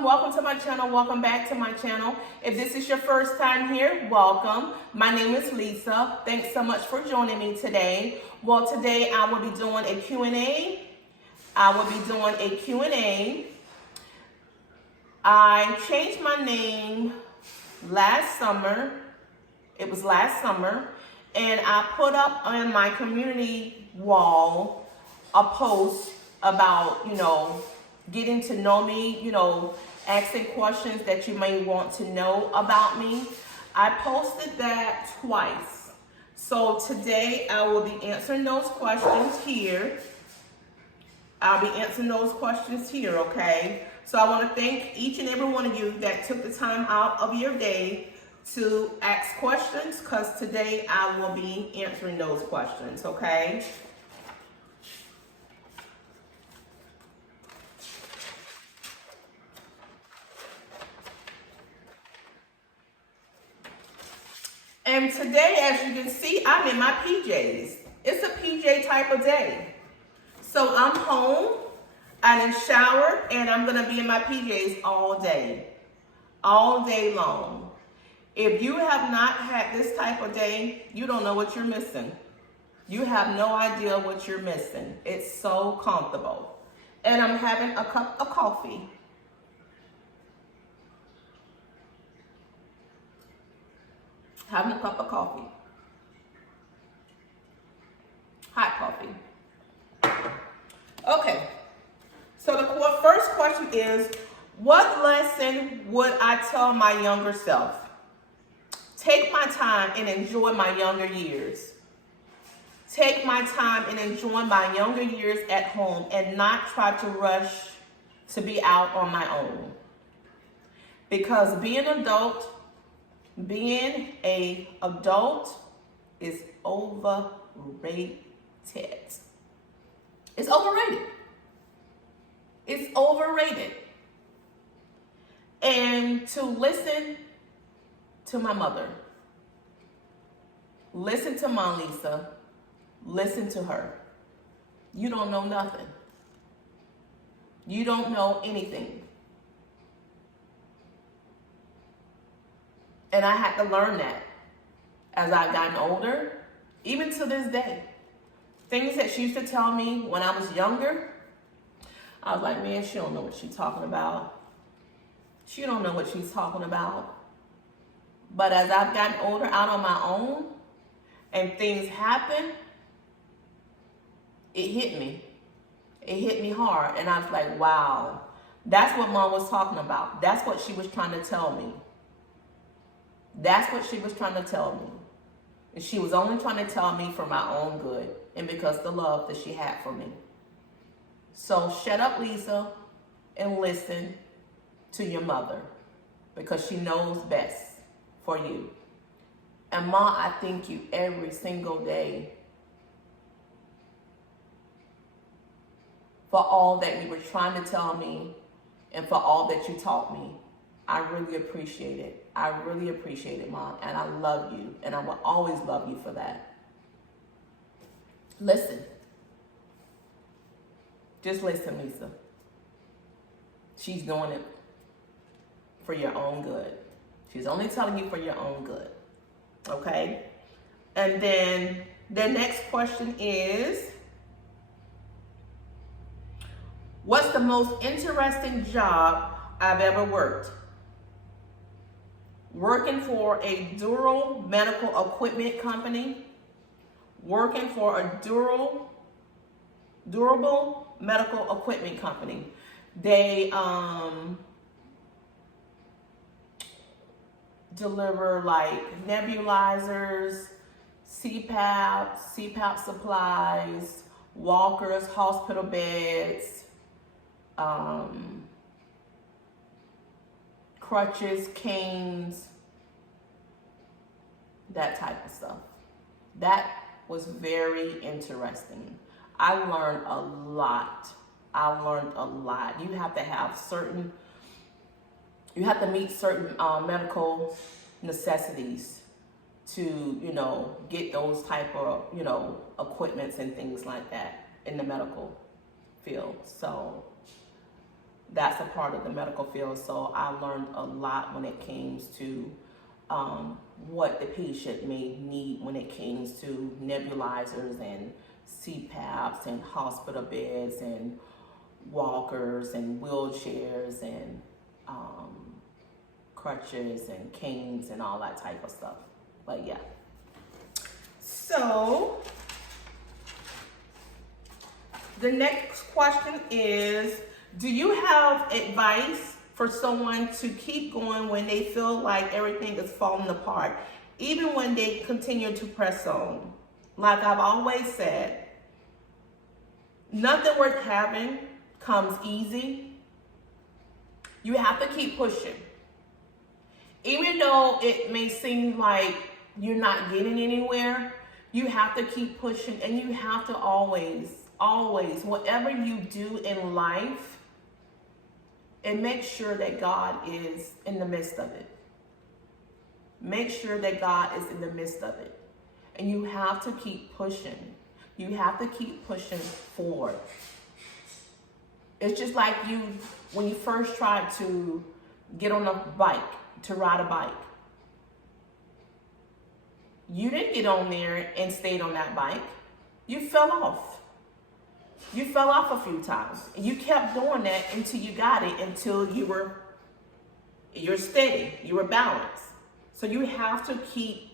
welcome to my channel, welcome back to my channel. If this is your first time here, welcome. My name is Lisa. Thanks so much for joining me today. Well, today I will be doing a Q&A. I changed my name last summer. It was last summer, and I put up on my community wall a post about, getting to know me, asking questions that you may want to know about me. I posted that twice. So today I will be answering those questions here. Okay? So I want to thank each and every one of you that took the time out of your day to ask questions, because today I will be answering those questions, okay? And today, as you can see, I'm in my PJs. It's a PJ type of day. So I'm home, I done showered, and I'm gonna be in my PJs all day long. If you have not had this type of day, you don't know what you're missing. You have no idea what you're missing. It's so comfortable. And I'm having a cup of coffee. Having a cup of coffee. Hot coffee. Okay. So the first question is, what lesson would I tell my younger self? Take my time and enjoy my younger years. Take my time and enjoy my younger years at home and not try to rush to be out on my own. Because being an adult is overrated. It's overrated. It's overrated. And to listen to my mother, listen to Mom Lisa, listen to her. You don't know nothing. You don't know anything. And I had to learn that as I've gotten older, even to this day. Things that she used to tell me when I was younger, I was like, man, she don't know what she's talking about. She don't know what she's talking about. But as I've gotten older out on my own and things happen, it hit me. It hit me hard. And I was like, wow, that's what Mom was talking about. That's what she was trying to tell me. That's what she was trying to tell me. And she was only trying to tell me for my own good and because of the love that she had for me. So shut up, Lisa, and listen to your mother, because she knows best for you. And Ma, I thank you every single day for all that you were trying to tell me and for all that you taught me. I really appreciate it. I really appreciate it, Mom. And I love you. And I will always love you for that. Listen. Just listen, Lisa. She's doing it for your own good. She's only telling you for your own good. Okay? And then the next question is, what's the most interesting job I've ever worked? Working for a durable medical equipment company. Working for a durable medical equipment company. They deliver like nebulizers, CPAP supplies, walkers, hospital beds, crutches, canes, that type of stuff. That was very interesting. I learned a lot. You have to have you have to meet certain medical necessities to, get those type of, equipments and things like that in the medical field. So that's a part of the medical field. So I learned a lot when it came to what the patient may need when it came to nebulizers and CPAPs and hospital beds and walkers and wheelchairs and crutches and canes and all that type of stuff. But yeah. So the next question is, do you have advice for someone to keep going when they feel like everything is falling apart, even when they continue to press on? Like I've always said, nothing worth having comes easy. You have to keep pushing. Even though it may seem like you're not getting anywhere, you have to keep pushing, and you have to always, whatever you do in life, and make sure that God is in the midst of it. Make sure that God is in the midst of it. And you have to keep pushing. You have to keep pushing forward. It's just like when you first tried to get on a bike, to ride a bike. You didn't get on there and stayed on that bike. You fell off. You fell off a few times. And you kept doing that until you got it, until you're steady, you were balanced. So you have to keep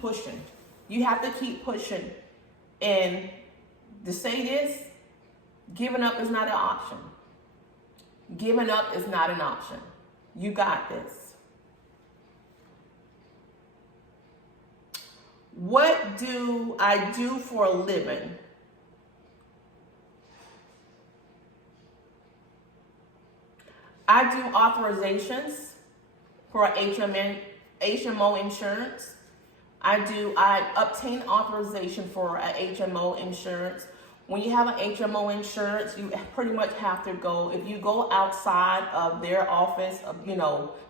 pushing. You have to keep pushing. And to say this, giving up is not an option. Giving up is not an option. You got this. What do I do for a living? I do authorizations for HMO insurance. I obtain authorization for a HMO insurance. When you have an HMO insurance, you pretty much have to go, if you go outside of their office,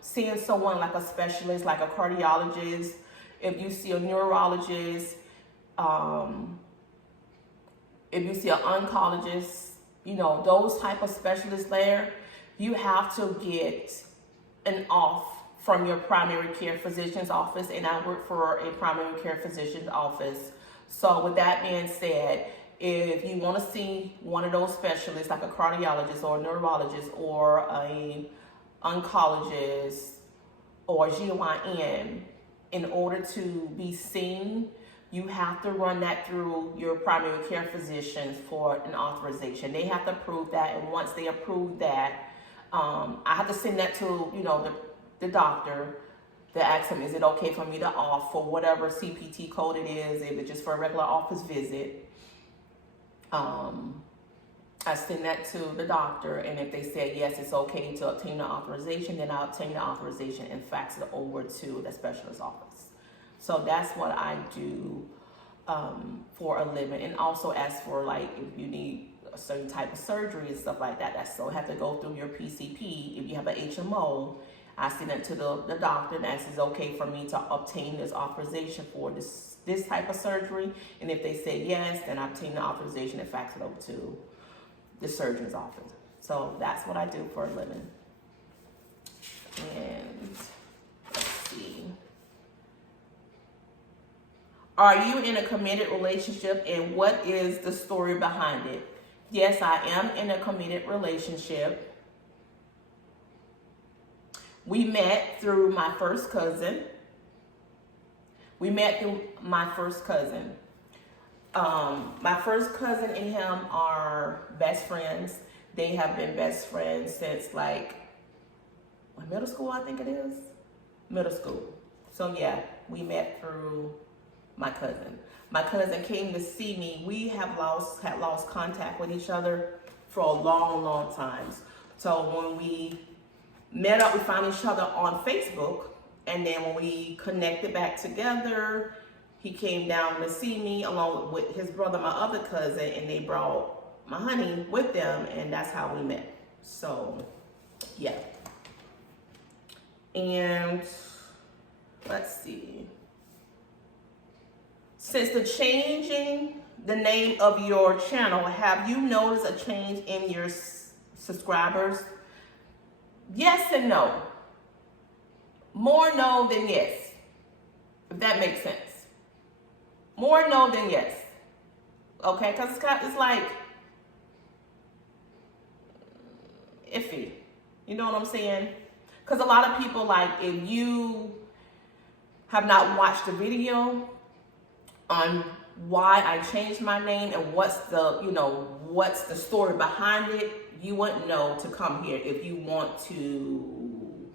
seeing someone like a specialist, like a cardiologist, if you see a neurologist, if you see an oncologist, those type of specialists there, you have to get an off from your primary care physician's office, and I work for a primary care physician's office. So with that being said, if you want to see one of those specialists, like a cardiologist or a neurologist or a oncologist or GYN, in order to be seen, you have to run that through your primary care physicians for an authorization. They have to approve that, and once they approve that, I have to send that to the doctor to ask them, is it okay for me to off for whatever CPT code it is, if it's just for a regular office visit. I send that to the doctor, and if they say yes, it's okay to obtain the authorization, then I obtain the authorization and fax it over to the specialist office. So that's what I do for a living. And also as for like if you need a certain type of surgery and stuff like that, that still have to go through your PCP. If you have an HMO, I send it to the doctor and ask, is it okay for me to obtain this authorization for this type of surgery? And if they say yes, then I obtain the authorization and fax it over to the surgeon's office. So that's what I do for a living. And let's see. Are you in a committed relationship, and what is the story behind it? Yes, I am in a committed relationship. We met through my first cousin. My first cousin and him are best friends. They have been best friends since like middle school, I think it is. Middle school. So yeah, we met through my cousin. My cousin came to see me. We had lost contact with each other for a long, long time. So when we met up, we found each other on Facebook, and then when we connected back together, he came down to see me along with his brother, my other cousin, and they brought my honey with them, and that's how we met. So, yeah. And let's see. Since the changing the name of your channel, have you noticed a change in your subscribers. Yes and no. More no than yes, if that makes sense. More no than yes. Okay, because it's like iffy. You know what I'm saying? Because a lot of people, like, if you have not watched the video on why I changed my name and what's the story behind it, you wouldn't know to come here if you want to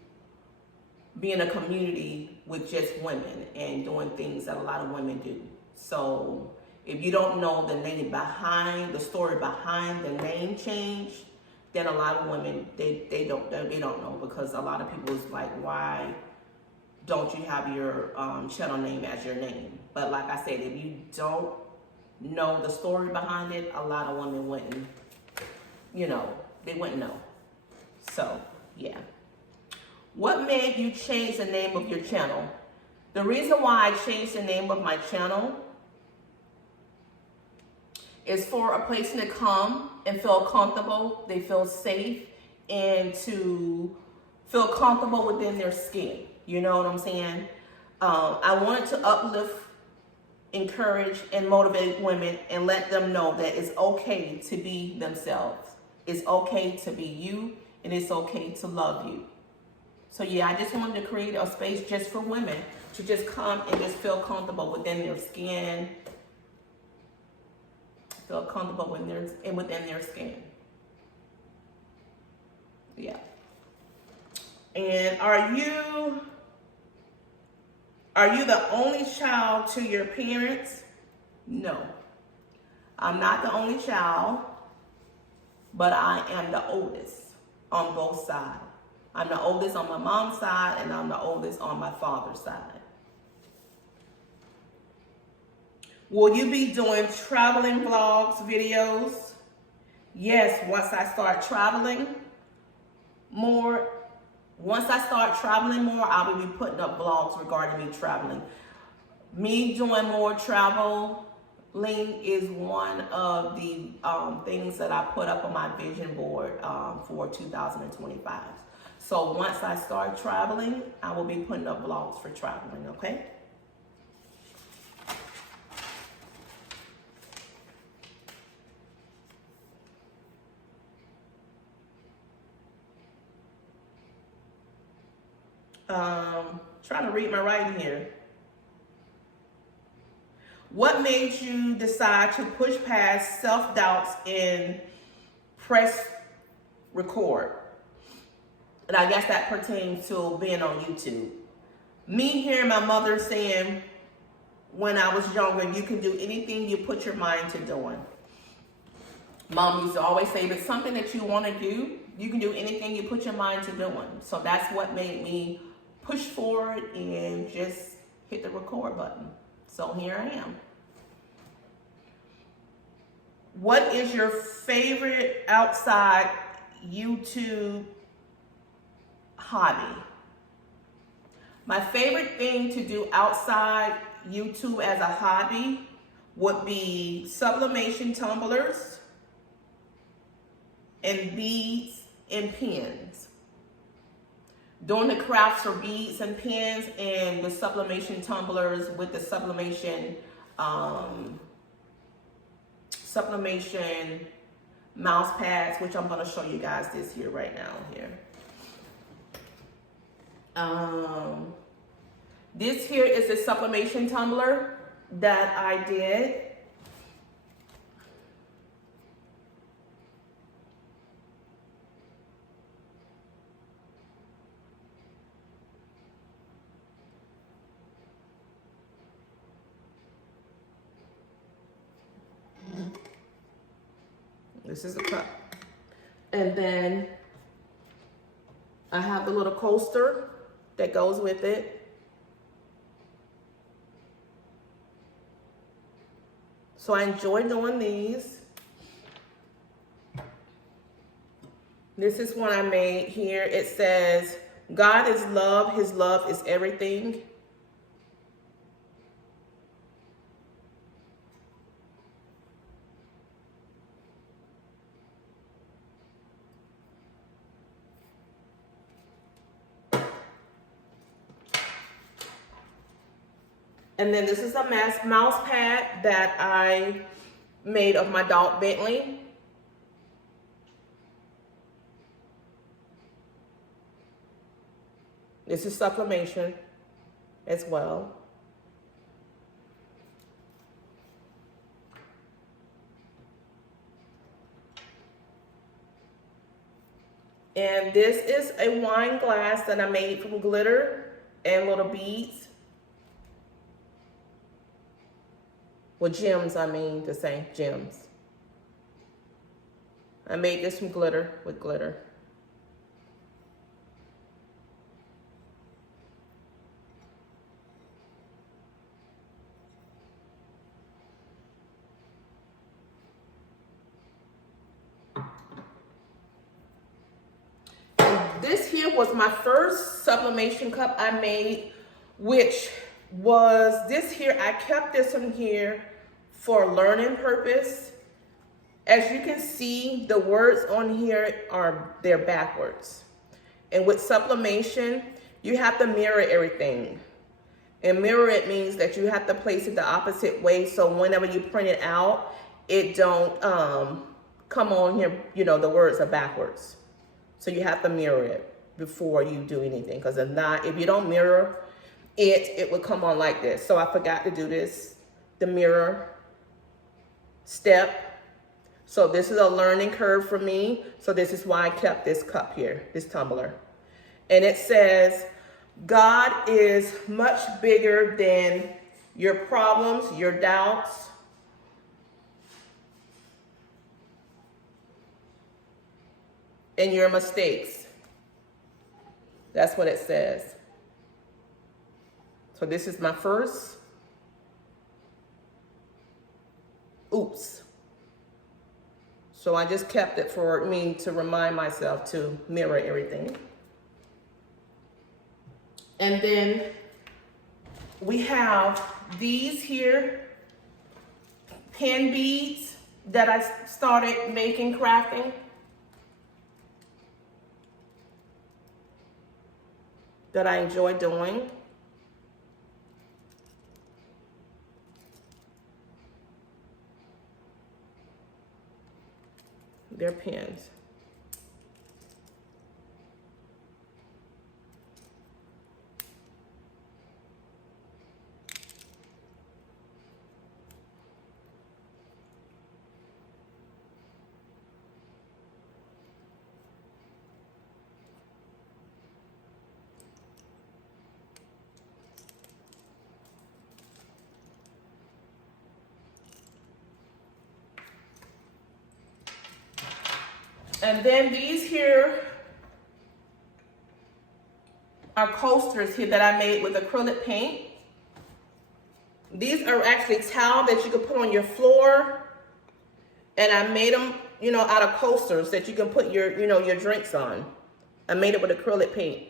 be in a community with just women and doing things that a lot of women do. So if you don't know the story behind the name change, then a lot of women, they don't know, because a lot of people is like, why don't you have your channel name as your name? But like I said, if you don't know the story behind it, a lot of women wouldn't, they wouldn't know. So, yeah. What made you change the name of your channel? The reason why I changed the name of my channel is for a person to come and feel comfortable, they feel safe, and to feel comfortable within their skin. You know what I'm saying? I wanted to uplift, encourage, and motivate women and let them know that it's okay to be themselves. It's okay to be you, and it's okay to love you. So yeah, I just wanted to create a space just for women to just come and just feel comfortable within their skin, feel comfortable within their skin. Yeah. And are you the only child to your parents? No. I'm not the only child, but I am the oldest on both sides. I'm the oldest on my mom's side, and I'm the oldest on my father's side. Will you be doing traveling vlogs, videos? Yes, once I start traveling more, I will be putting up vlogs regarding me traveling. Me doing more traveling is one of the things that I put up on my vision board for 2025. So once I start traveling, I will be putting up vlogs for traveling, okay? Trying to read my writing here. What made you decide to push past self-doubts and press record? And I guess that pertains to being on YouTube. Me hearing my mother saying when I was younger, you can do anything you put your mind to doing. Mom used to always say, if it's something that you want to do, you can do anything you put your mind to doing. So that's what made me push forward and just hit the record button. So here I am. What is your favorite outside YouTube hobby? My favorite thing to do outside YouTube as a hobby would be sublimation tumblers and beads and pins. Doing the crafts for beads and pins and the sublimation tumblers with the sublimation mouse pads, which I'm going to show you guys this here right now here. This here is the sublimation tumbler that I did. This is the cup. And then I have the little coaster that goes with it. So I enjoy doing these. This is one I made here. It says, God is love, his love is everything. And then this is a mouse pad that I made of my dog Bentley. This is sublimation as well. And this is a wine glass that I made from glitter and little beads. Well, gems, I mean to say, gems. I made this from glitter, with glitter. This here was my first sublimation cup I made, which was this here. I kept this one here for learning purpose. As you can see, the words on here they're backwards. And with sublimation, you have to mirror everything. And mirror it means that you have to place it the opposite way, so whenever you print it out, it don't come on here, you know, the words are backwards. So you have to mirror it before you do anything, because if you don't mirror it, it would come on like this. So I forgot to do this, the mirror step. So this is a learning curve for me. So this is why I kept this cup here, this tumbler. And it says, God is much bigger than your problems, your doubts, and your mistakes. That's what it says. So this is my first. Oops. So I just kept it for me to remind myself to mirror everything. And then we have these here pen beads that I started making, crafting. That I enjoy doing. They're pens. And then these here are coasters here that I made with acrylic paint. These are actually towels that you can put on your floor. And I made them, you know, out of coasters that you can put your, you know, your drinks on. I made it with acrylic paint.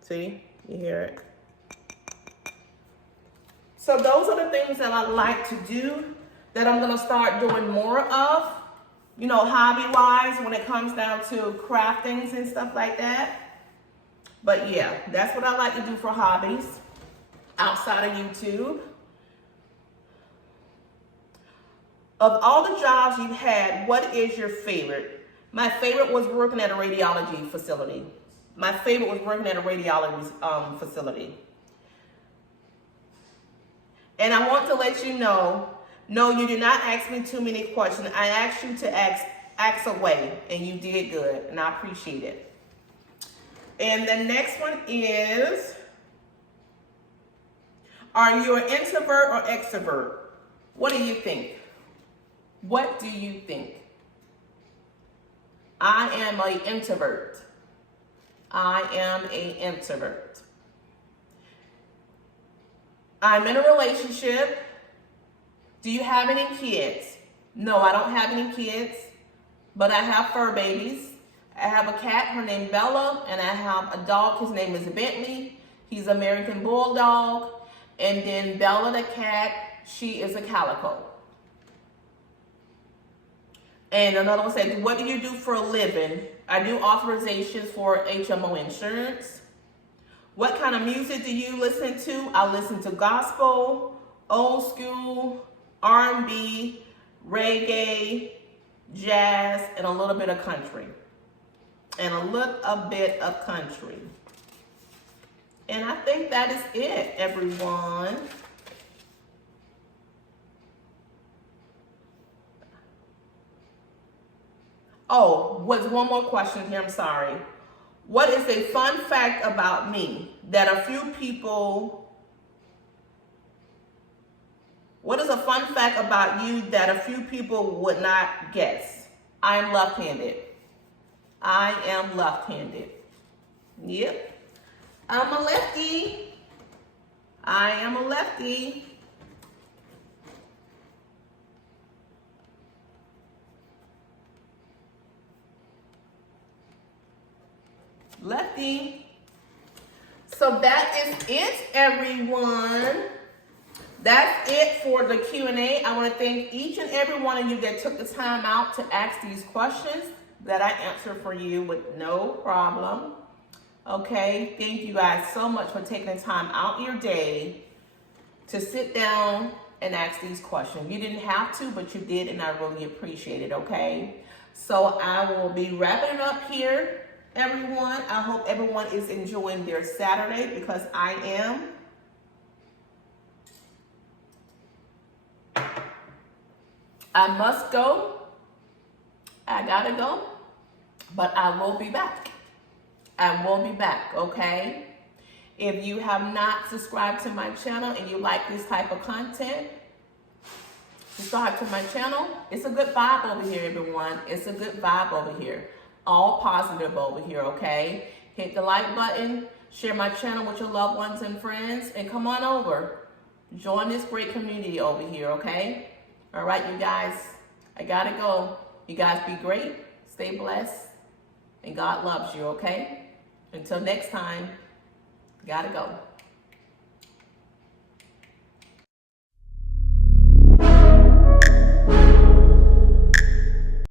See, you hear it? So those are the things that I like to do that I'm gonna start doing more of, you know, hobby-wise when it comes down to craftings and stuff like that. But yeah, that's what I like to do for hobbies outside of YouTube. Of all the jobs you've had, what is your favorite? My favorite was working at a radiology facility. My favorite was working at a radiology facility. And I want to let you know, no, you did not ask me too many questions. I asked you to ask away, and you did good, and I appreciate it. And the next one is, are you an introvert or extrovert? What do you think? What do you think? I am an introvert. I am an introvert. I'm in a relationship. Do you have any kids? No, I don't have any kids, but I have fur babies. I have a cat, her name Bella, and I have a dog, his name is Bentley. He's an American Bulldog. And then Bella the cat, she is a calico. And another one said, what do you do for a living? I do authorizations for HMO insurance. What kind of music do you listen to? I listen to gospel, old school, R&B, reggae, jazz, and a little bit of country. And a little bit of country. And I think that is it, everyone. Oh, was one more question here, I'm sorry. What is a fun fact about me that a few people, what is a fun fact about you that a few people would not guess? I am left-handed. I am left-handed. Yep. I'm a lefty. I am a lefty. Lefty. So that is it, everyone. That's it for the Q&A. I want to thank each and every one of you that took the time out to ask these questions that I answered for you with no problem. Okay, thank you guys so much for taking the time out your day to sit down and ask these questions. You didn't have to, but you did, and I really appreciate it, okay? So I will be wrapping it up here, everyone. I hope everyone is enjoying their Saturday, because I am. I must go. I gotta go, but I will be back. I will be back, okay? If you have not subscribed to my channel and you like this type of content, subscribe to my channel. It's a good vibe over here, everyone. It's a good vibe over here. All positive over here, okay? Hit the like button, share my channel with your loved ones and friends, and come on over. Join this great community over here, okay? All right, you guys, I gotta go. You guys be great, stay blessed, and God loves you, okay? Until next time, gotta go.